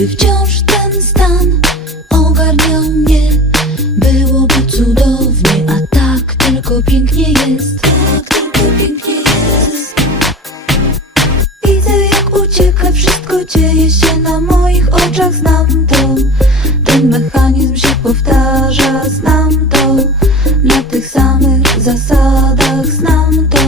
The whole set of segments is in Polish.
Gdy wciąż ten stan ogarniał mnie Byłoby cudownie, a tak tylko pięknie jest. Tak tylko pięknie jest. Widzę jak ucieka, wszystko dzieje się na moich oczach Znam to, ten mechanizm się powtarza Znam to, na tych samych zasadach znam to.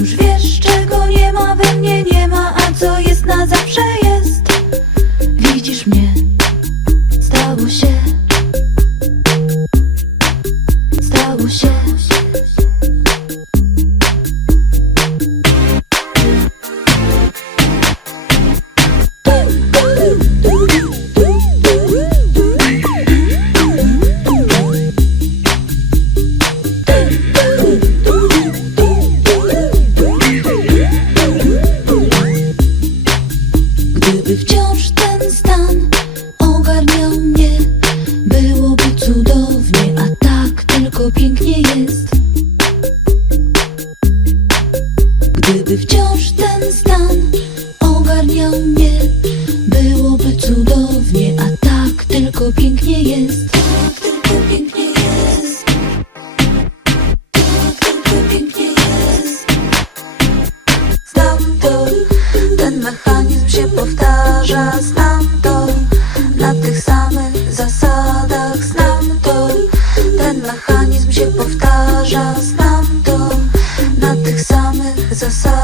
Już wiesz, czego nie ma we mnie, nie ma A co jest na zawsze jest. Widzisz mnie? Stało się. Stało się. Gdyby wciąż ten stan ogarniał mnie Byłoby cudownie, a tak tylko pięknie jest. Gdyby wciąż mechanizm się powtarza